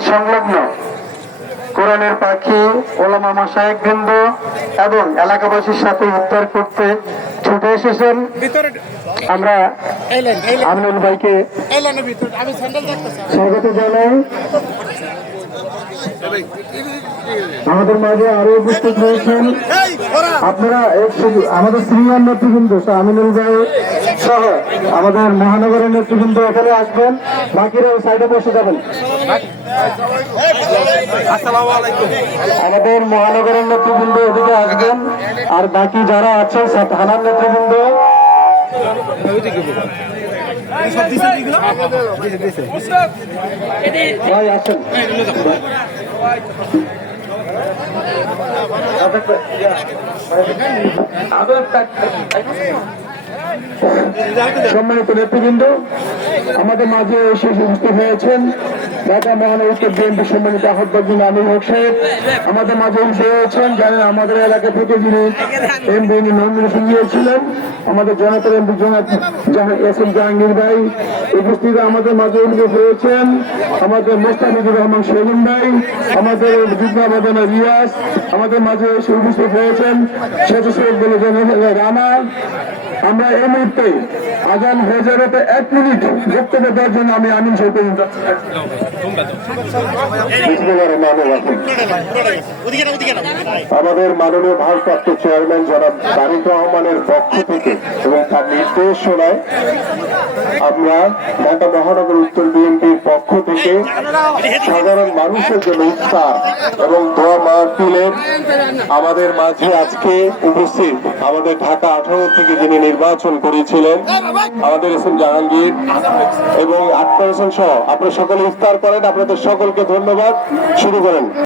মসজিদ সংলগ্ন। কোরআনের পাখি ওলামা মাসায়েক বৃন্দ এবং এলাকাবাসীর সাথে উদ্ধার করতে ছুটে এসেছেন। আমরা আমিনুল ভাইকে স্বাগত জানাই। আমাদের মাঝে আরও উপস্থিত রয়েছেন। আপনারা আমাদের সিনিয়র নেতৃবৃন্দ আমিনুল ভাই সহ আমাদের মহানগরের নেতৃবৃন্দ এখানে আসবেন। বাকিরা ওই সাইডে বসে যাবেন। আমাদের মহানগরের নেতৃবৃন্দ এদিকে আসবেন। আর বাকি যারা আছেন থানার নেতৃবৃন্দ। ভাই আসেন। সম্মানিত নেতৃবৃন্দ আমাদের মাঝে এসে উপস্থিত হয়েছেন ঢাকা মহানগর বিএনপি সম্মানিত আহ্বায়ক আমির হক সাহেব, আমাদের মাঝে উপস্থিত হয়েছেন জানেন আমাদের এলাকা থেকে যিনি এমপি নমিনেশন দিয়েছিলেন আমাদের জনতার এমপি এস এম জাহাঙ্গীর ভাই উপস্থিত, আমাদের মাঝে উপস্থিত হয়েছেন আমাদের মোস্তাফিজুর রহমান সেলিম ভাই, আমাদের যুগ্মাবাদন রিয়াজ, আমাদের মাঝে উপস্থিত হয়েছেন সদস্য রানা আমরা এই মুহূর্তে আগাম হয়ে এক মিনিট বক্তব্য দেওয়ার জন্য আমি আমিন আমাদের মাননীয় ভারপ্রাপ্ত চেয়ারম্যান যারা তারিক রহমানের পক্ষ থেকে এবং তার নির্দেশনায় আমরা ঢাকা মহানগর উত্তর পক্ষ থেকে সাধারণ মানুষের জন্য ইফতার এবং দোয়া মাহফিলের আমাদের মাঝে আজকে উপস্থিত আমাদের ঢাকা আঠারো থেকে যিনি নির্বাচন করেছিলেন, আমাদের এসএম জাহাঙ্গীর এবং হোসেন সহ। আপনারা সকলে ইফতার করেন, আপনাদের সকলকে ধন্যবাদ। শুরু করেন।